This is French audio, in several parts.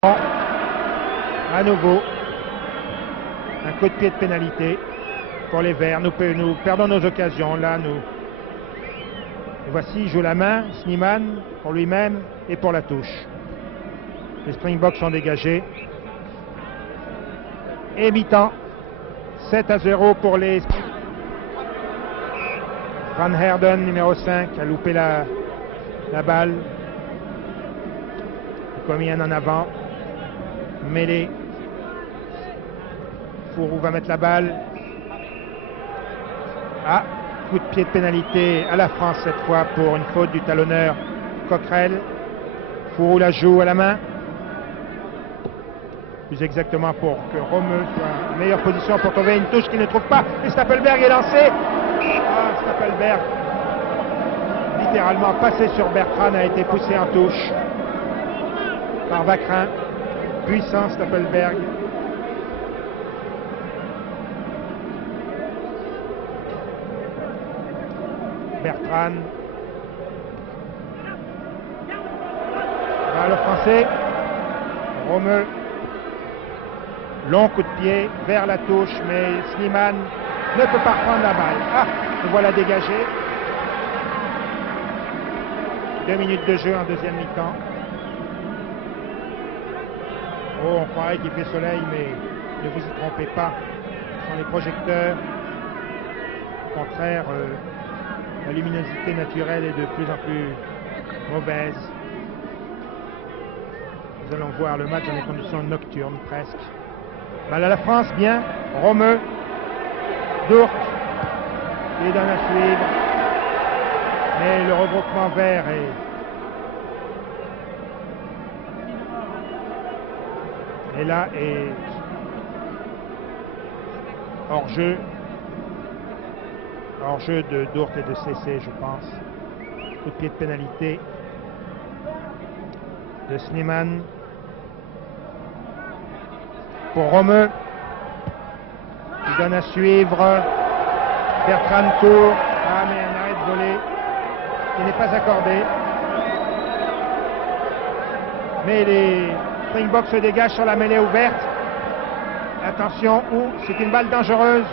À nouveau, un coup de pied de pénalité pour les Verts. Nous perdons nos occasions. Là, voici, il joue la main, Snyman, pour lui-même et pour la touche. Les Springboks sont dégagés. Et mi-temps, 7-0 pour les Springboks. Van Herden, numéro 5, a loupé la balle. Comien en avant. Mêlée. Fourou va mettre la balle. Ah, coup de pied de pénalité à la France cette fois pour une faute du talonneur Coquerel. Fourou la joue à la main. Plus exactement pour que Romeu soit en meilleure position pour trouver une touche qu'il ne trouve pas. Et Stapelberg est lancé. Ah, Stapelberg, littéralement passé sur Bertrand, a été poussé en touche par Vacrin. Puissant Stapelberg. Bertrand. Le Français. Romeu. Long coup de pied vers la touche, mais Snyman ne peut pas reprendre la balle. Ah, le voilà dégagé. 2 minutes de jeu en deuxième mi-temps. Oh, on croirait qu'il fait soleil, mais ne vous y trompez pas. Ce sont les projecteurs. Au contraire, la luminosité naturelle est de plus en plus mauvaise. Nous allons voir le match dans des conditions nocturnes, presque. Balle à la France, bien. Romeu. Dourc. Il donne à suivre. Mais le regroupement vert est là et hors-jeu. Hors-jeu de Dourc et de CC, je pense. Coup de pied de pénalité de Snyman. Pour Romeu, qui donne à suivre. Bertrand court. Ah, mais un arrêt de volée qui n'est pas accordé. Mais les Springboks se dégagent sur la mêlée ouverte. Attention, c'est une balle dangereuse.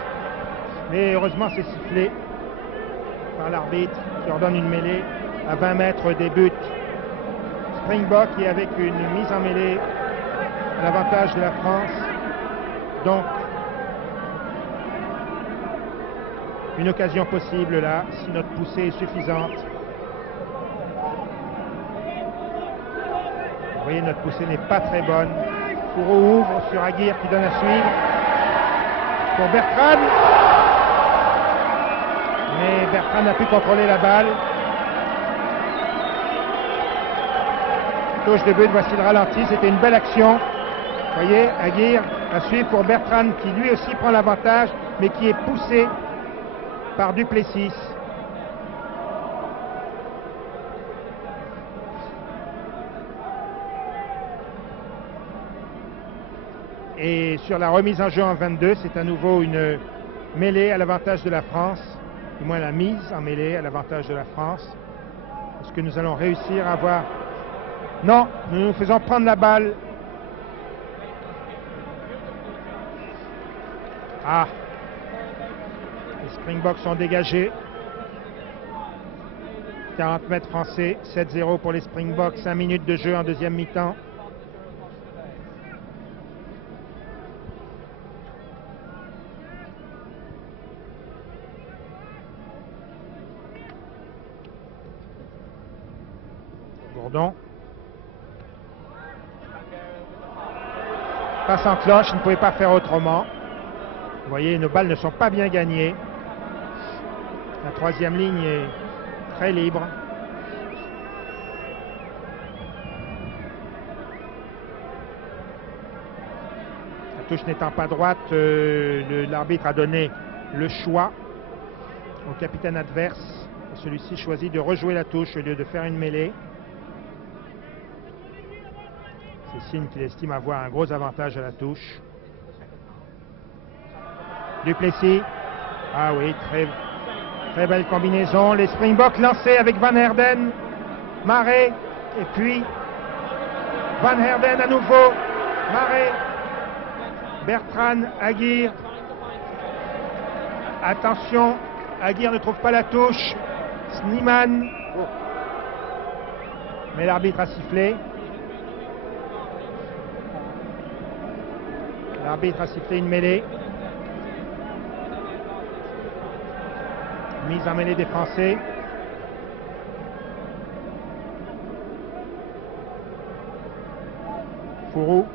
Mais heureusement, c'est sifflé par l'arbitre qui ordonne une mêlée à 20 mètres des buts. Springbok qui, avec une mise en mêlée, à l'avantage de la France. Donc, une occasion possible là, si notre poussée est suffisante. Vous voyez, notre poussée n'est pas très bonne. Fourou ouvre sur Aguirre qui donne à suivre. Pour Bertrand. Mais Bertrand n'a pu contrôler la balle. Touche de but, voici le ralenti. C'était une belle action. Vous voyez, Aguirre à suivre pour Bertrand qui lui aussi prend l'avantage, mais qui est poussé par Duplessis. Et sur la remise en jeu en 22, c'est à nouveau une mêlée à l'avantage de la France, du moins la mise en mêlée à l'avantage de la France. Est-ce que nous allons réussir à avoir... Non, nous nous faisons prendre la balle. Ah, les Springboks sont dégagés. 40 mètres français, 7-0 pour les Springboks, 5 minutes de jeu en deuxième mi-temps. Bourdon. Passe en cloche, il ne pouvait pas faire autrement. Vous voyez, nos balles ne sont pas bien gagnées. La troisième ligne est très libre. La touche n'étant pas droite, l'arbitre a donné le choix au capitaine adverse. Celui-ci choisit de rejouer la touche au lieu de faire une mêlée. C'est signe qu'il estime avoir un gros avantage à la touche. Duplessis. Ah oui, très belle combinaison. Les Springboks lancés avec Van Herden, Marais, et puis Van Herden à nouveau. Marais. Bertrand, Aguirre. Attention, Aguirre ne trouve pas la touche. Snyman. Mais l'arbitre a sifflé. L'arbitre a sifflé une mêlée. Mise en mêlée des Français. Fourou.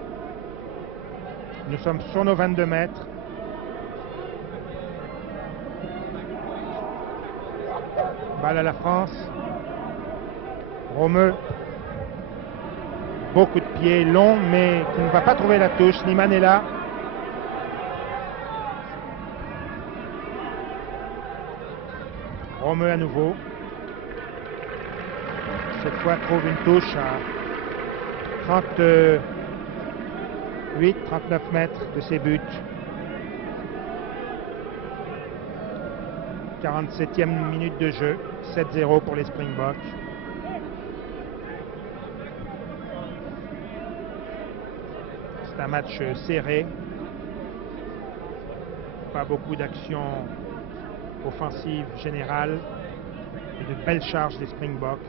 Nous sommes sur nos 22 mètres. Balle à la France. Romeu. Beaucoup de pieds longs, mais qui ne va pas trouver la touche. Snyman est là. Romeu à nouveau. Cette fois trouve une touche à 38-39 mètres de ses buts. 47e minute de jeu. 7-0 pour les Springboks. C'est un match serré. Pas beaucoup d'actions offensive générale et de belles charges des Springboks.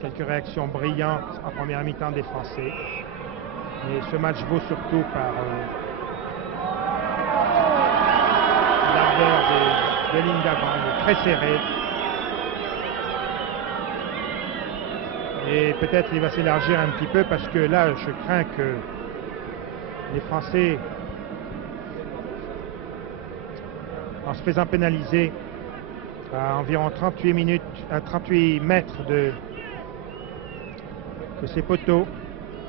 Quelques réactions brillantes en première mi-temps des Français. Mais ce match vaut surtout par l'ardeur de lignes d'avant, très serré. Et peut-être il va s'élargir un petit peu parce que là, je crains que les Français, en se faisant pénaliser à environ 38 mètres de ses poteaux,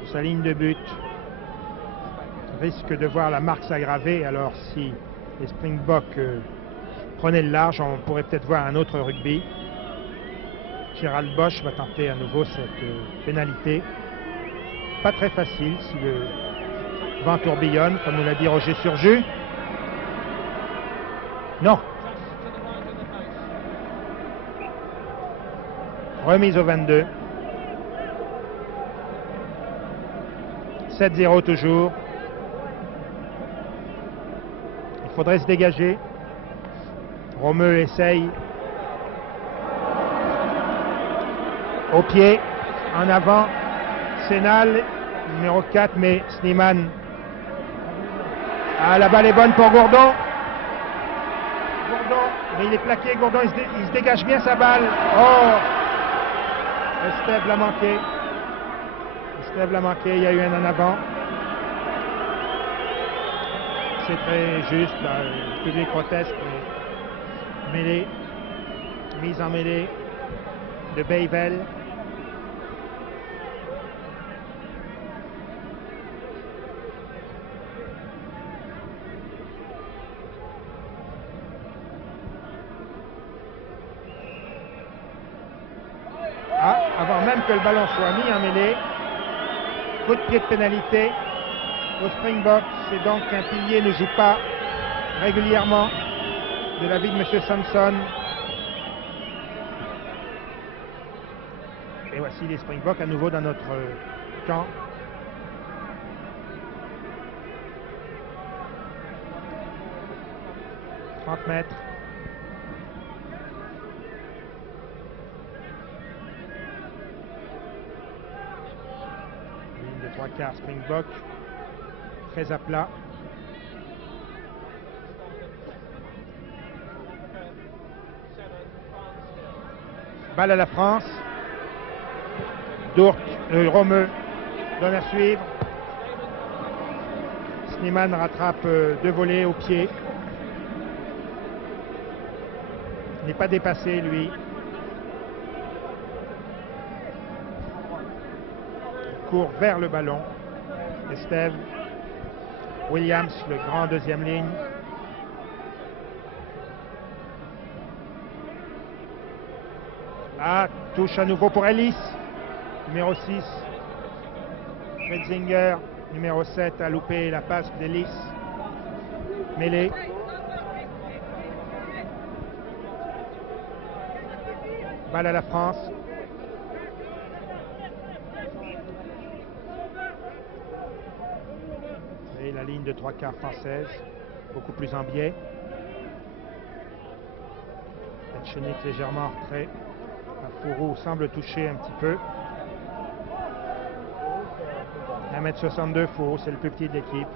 de sa ligne de but, risque de voir la marque s'aggraver. Alors si les Springboks prenaient le large, on pourrait peut-être voir un autre rugby. Gérald Bosch va tenter à nouveau cette pénalité. Pas très facile si le vent tourbillonne, comme nous l'a dit Roger Surjus. Non. Remise au 22. 7-0 toujours. Il faudrait se dégager. Romeu essaye. Au pied, en avant. Sénal, numéro 4, mais Snyman. Ah, la balle est bonne pour Gourdon. Mais il est plaqué, Gourdon, il se dégage bien sa balle. Oh! Estève l'a manqué. Estève l'a manqué, il y a eu un en avant. C'est très juste, là, le public proteste. Mêlée, mise en mêlée de Bayvel. Avant même que le ballon soit mis en mêlée. Coup de pied de pénalité au Springbok. C'est donc qu'un pilier ne joue pas régulièrement, de l'avis de M. Samson. Et voici les Springboks à nouveau dans notre camp. « 30 mètres. Trois quarts Springbok, très à plat. Balle à la France. Romeu donne à suivre. Snyman rattrape deux volées au pied. Il n'est pas dépassé, lui. Court vers le ballon. Estève. Williams, le grand deuxième ligne. Ah, touche à nouveau pour Ellis. Numéro 6. Fredzinger, numéro 7, a loupé la passe d'Ellis. Mêlée. Balle à la France. Et la ligne de 3/4 française, beaucoup plus en biais. Etchenik légèrement en retrait. Fourou semble toucher un petit peu. 1m62 Fourou, c'est le plus petit de l'équipe.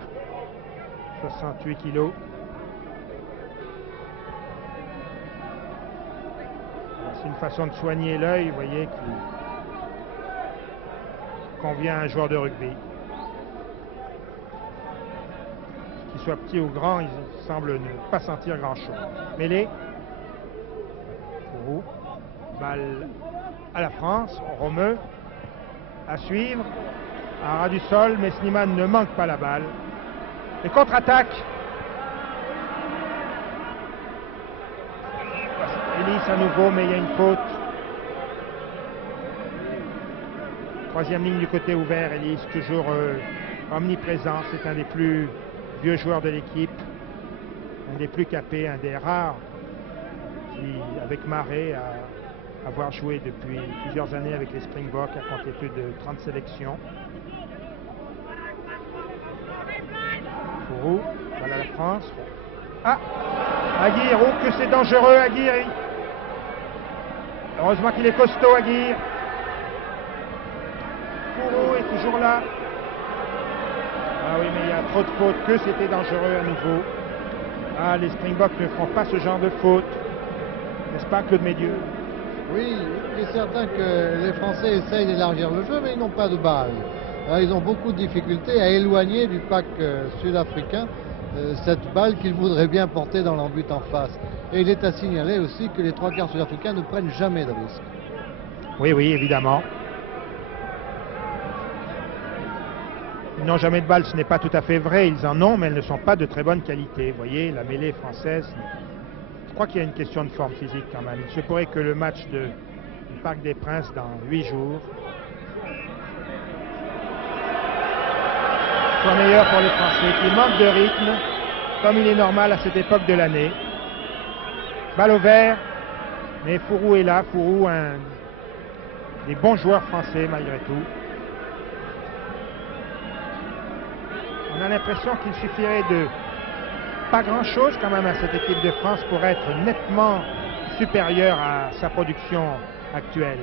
68 kg. C'est une façon de soigner l'œil, vous voyez, qui convient à un joueur de rugby. Qu'il soit petit ou grand, il semble ne pas sentir grand-chose. Mêlée. Fourou. Balle à la France. Romeu. À suivre. À ras du sol, mais Snyman ne manque pas la balle. Et contre-attaque. Ellis à nouveau, mais il y a une faute. Troisième ligne du côté ouvert. Ellis toujours omniprésent. C'est un des plus vieux joueurs de l'équipe. Un des plus capés, un des rares qui, avec Marais, a avoir joué depuis plusieurs années avec les Springboks, a compté plus de 30 sélections. Fourou, voilà la France. Ah, Aguirre, oh que c'est dangereux Aguirre. Heureusement qu'il est costaud Aguirre. Fourou est toujours là. Ah oui, mais il y a trop de fautes, que c'était dangereux à nouveau. Ah, les Springboks ne feront pas ce genre de faute. N'est-ce pas, Claude Médieu? Oui, il est certain que les Français essayent d'élargir le jeu, mais ils n'ont pas de balle. Alors, ils ont beaucoup de difficultés à éloigner du pack sud-africain cette balle qu'ils voudraient bien porter dans l'embut en face. Et il est à signaler aussi que les 3/4 sud-africains ne prennent jamais de risque. Oui, oui, évidemment. Ils n'ont jamais de balle, ce n'est pas tout à fait vrai. Ils en ont, mais elles ne sont pas de très bonne qualité. Vous voyez, la mêlée française, je crois qu'il y a une question de forme physique quand même. Il se pourrait que le match du Parc des Princes dans 8 jours soit meilleur pour les Français, qui manquent de rythme, comme il est normal à cette époque de l'année. Balle au vert, mais Fourou est là. Fourou, un des bons joueurs français malgré tout. On a l'impression qu'il suffirait de pas grand-chose quand même à cette équipe de France pour être nettement supérieure à sa production actuelle.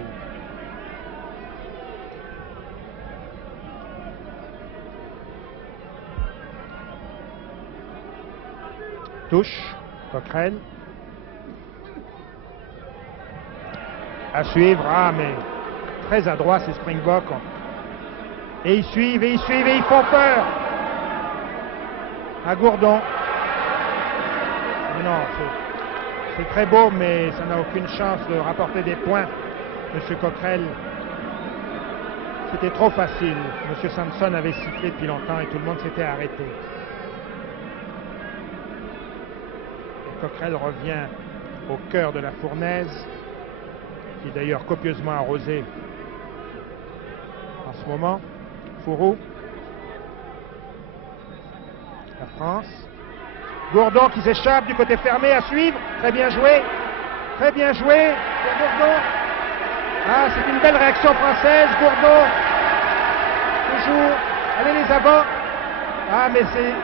Touche, Coquerel. À suivre, ah mais très adroit ces Springboks. Et ils suivent, et ils suivent, et ils font peur à Gourdon. Non, c'est très beau, mais ça n'a aucune chance de rapporter des points. Monsieur Coquerel, c'était trop facile. Monsieur Samson avait sifflé depuis longtemps et tout le monde s'était arrêté. Et Coquerel revient au cœur de la fournaise, qui est d'ailleurs copieusement arrosée en ce moment. Fourou. La France. Gourdon qui s'échappe du côté fermé, à suivre. Très bien joué. Très bien joué pour Gourdon. Ah, c'est une belle réaction française. Gourdon. Toujours. Allez les avants. Ah, mais c'est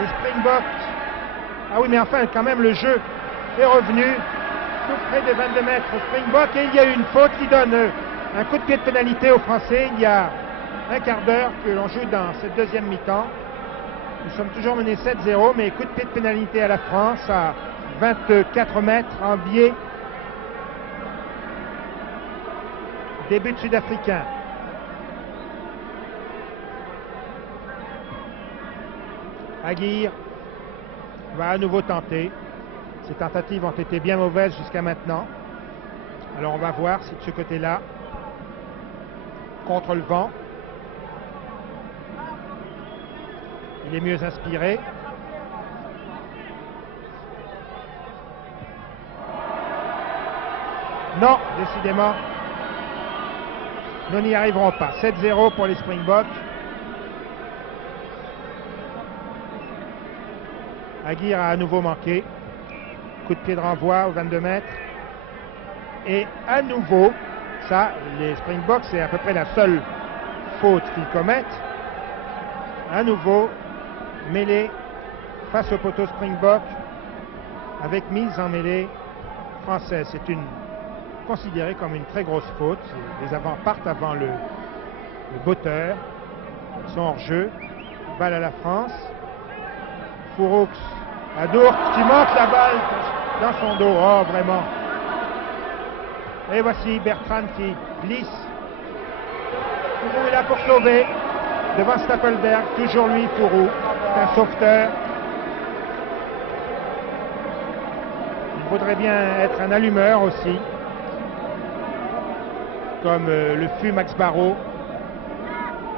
les Springboks. Ah oui, mais enfin, quand même, le jeu est revenu. Tout près des 22 mètres Springbok. Et il y a eu une faute qui donne un coup de pied de pénalité aux Français. Il y a un quart d'heure que l'on joue dans cette deuxième mi-temps. Nous sommes toujours menés 7-0, mais coup de pied de pénalité à la France à 24 mètres en biais des buts sud-africains. Aguirre va à nouveau tenter. Ces tentatives ont été bien mauvaises jusqu'à maintenant. Alors on va voir si de ce côté-là, contre le vent, il est mieux inspiré. Non, décidément, nous n'y arriverons pas. 7-0 pour les Springboks. Aguirre a à nouveau manqué. Coup de pied de renvoi aux 22 mètres. Et à nouveau, ça, les Springboks, c'est à peu près la seule faute qu'ils commettent. À nouveau, mêlée face au poteau Springbok avec mise en mêlée française. C'est considéré comme une très grosse faute. Les avants partent avant le botteur. Ils sont hors jeu. Balle à la France. Fouroux à Dourque qui manque la balle dans son dos. Oh, vraiment. Et voici Bertrand qui glisse. Fouroux est là pour sauver. Devant Stapelberg, toujours lui, Fouroux. C'est un sauveteur. Il voudrait bien être un allumeur aussi. Comme le fut Max Barrault.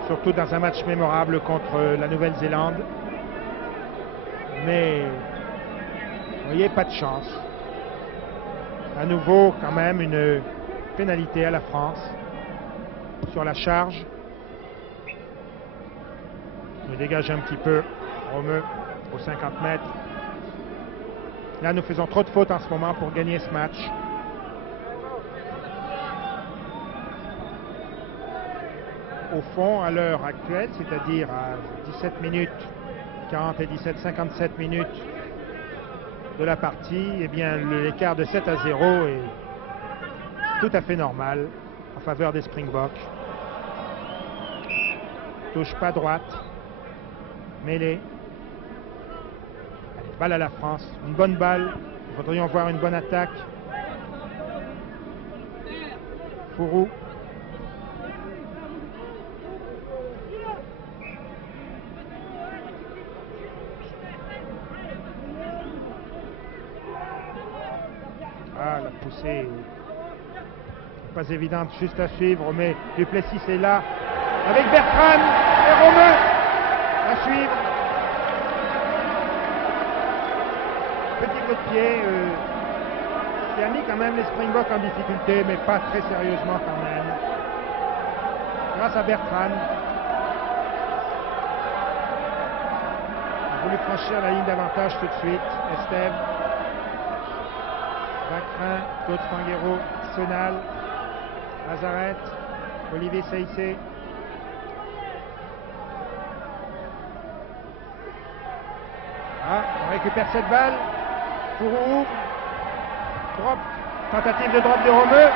Surtout dans un match mémorable contre la Nouvelle-Zélande. Mais, vous voyez, pas de chance. À nouveau, quand même, une pénalité à la France sur la charge. Il dégage un petit peu Romeu aux 50 mètres. Là, nous faisons trop de fautes en ce moment pour gagner ce match. Au fond, à l'heure actuelle, c'est-à-dire à 17 minutes 40 et 17, 57 minutes de la partie, eh bien, l'écart de 7 à 0 est tout à fait normal en faveur des Springboks. Touche pas droite. Mêlée. Allez, balle à la France. Une bonne balle. Nous voudrions voir une bonne attaque. Fouroux. Ah, la poussée n'est pas évidente, juste à suivre, mais Duplessis est là avec Bertrand et Romeu à suivre. Petit coup de pied qui a mis quand même les Springboks en difficulté, mais pas très sérieusement quand même. Grâce à Bertrand. Il a voulu franchir la ligne d'avantage tout de suite. Estève. Vacrin, Claude Spanghero, Senal, Lazaret, Olivier Saïssé. Ah, on récupère cette balle. Fouroux. Drop. Tentative de drop de Romeu.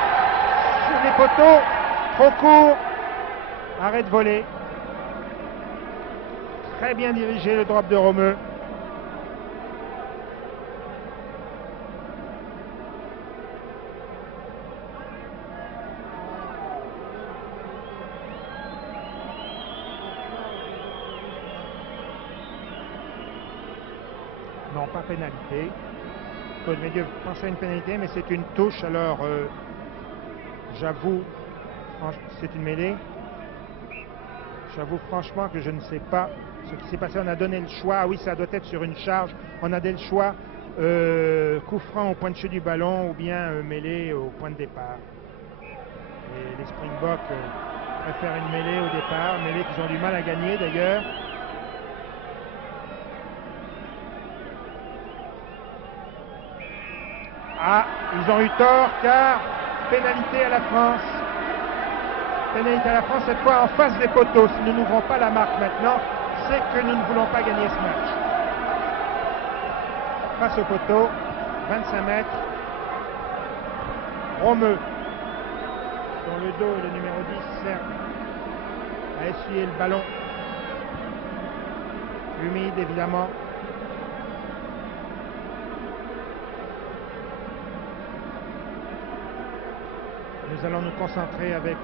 Sur les poteaux. Trop court. Arrêt de voler. Très bien dirigé le drop de Romeu. Non, pas pénalité. Claude Médieu pensait à une pénalité, mais c'est une touche. Alors, j'avoue, c'est une mêlée. J'avoue franchement que je ne sais pas ce qui s'est passé. On a donné le choix. Ah oui, ça doit être sur une charge. On a donné le choix coup franc au point de chute du ballon ou bien mêlée au point de départ. Et les Springboks préfèrent une mêlée au départ. Une mêlée qu'ils ont du mal à gagner d'ailleurs. Ah, ils ont eu tort car pénalité à la France. Pénalité à la France, cette fois en face des poteaux. Si nous n'ouvrons pas la marque maintenant, c'est que nous ne voulons pas gagner ce match. Face au poteau, 25 mètres. Romeu, dont le dos et le numéro 10 servent à essuyer le ballon. Humide évidemment. Nous allons nous concentrer avec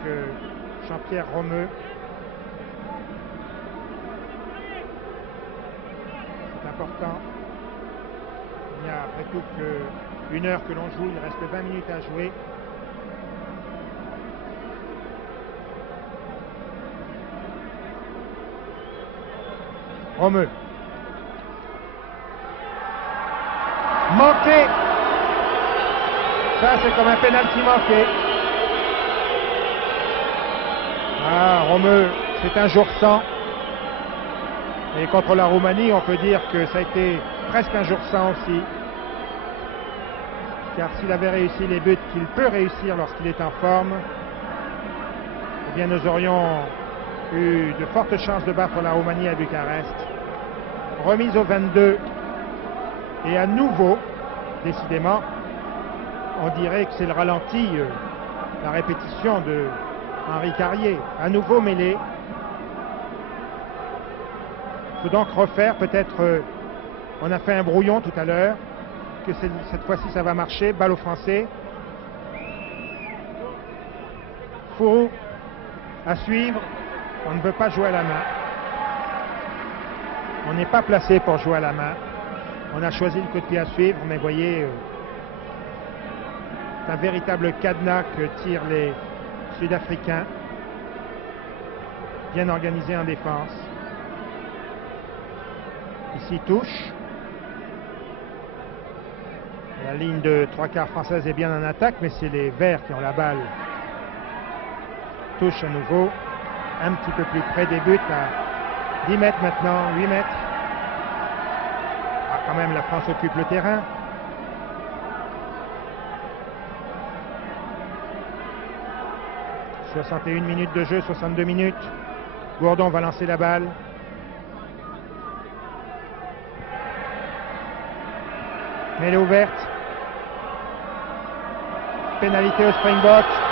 Jean-Pierre Romeu. C'est important. Il n'y a après tout qu'une heure que l'on joue, il reste 20 minutes à jouer. Romeu. Manqué. Ça, c'est comme un pénalty manqué. Ah, Romeu, c'est un jour sans. Et contre la Roumanie, on peut dire que ça a été presque un jour sans aussi. Car s'il avait réussi les buts qu'il peut réussir lorsqu'il est en forme, eh bien nous aurions eu de fortes chances de battre la Roumanie à Bucarest. Remise au 22. Et à nouveau, décidément, on dirait que c'est le ralenti, la répétition de Henri Carrier. À nouveau mêlé. Il faut donc refaire, peut-être, on a fait un brouillon tout à l'heure, que cette fois-ci ça va marcher. Balle aux Français. Fourou à suivre. On ne veut pas jouer à la main. On n'est pas placé pour jouer à la main. On a choisi le coup de pied à suivre, mais voyez, c'est un véritable cadenas que tirent les Sud-Africains. Bien organisé en défense. Ici, touche. La ligne de 3/4 française est bien en attaque, mais c'est les Verts qui ont la balle. Touche à nouveau. Un petit peu plus près des buts, à 10 mètres maintenant, 8 mètres. Ah, quand même, la France occupe le terrain. « 61 minutes de jeu, 62 minutes. Gourdon va lancer la balle. Mêlée ouverte. Pénalité au Springboks.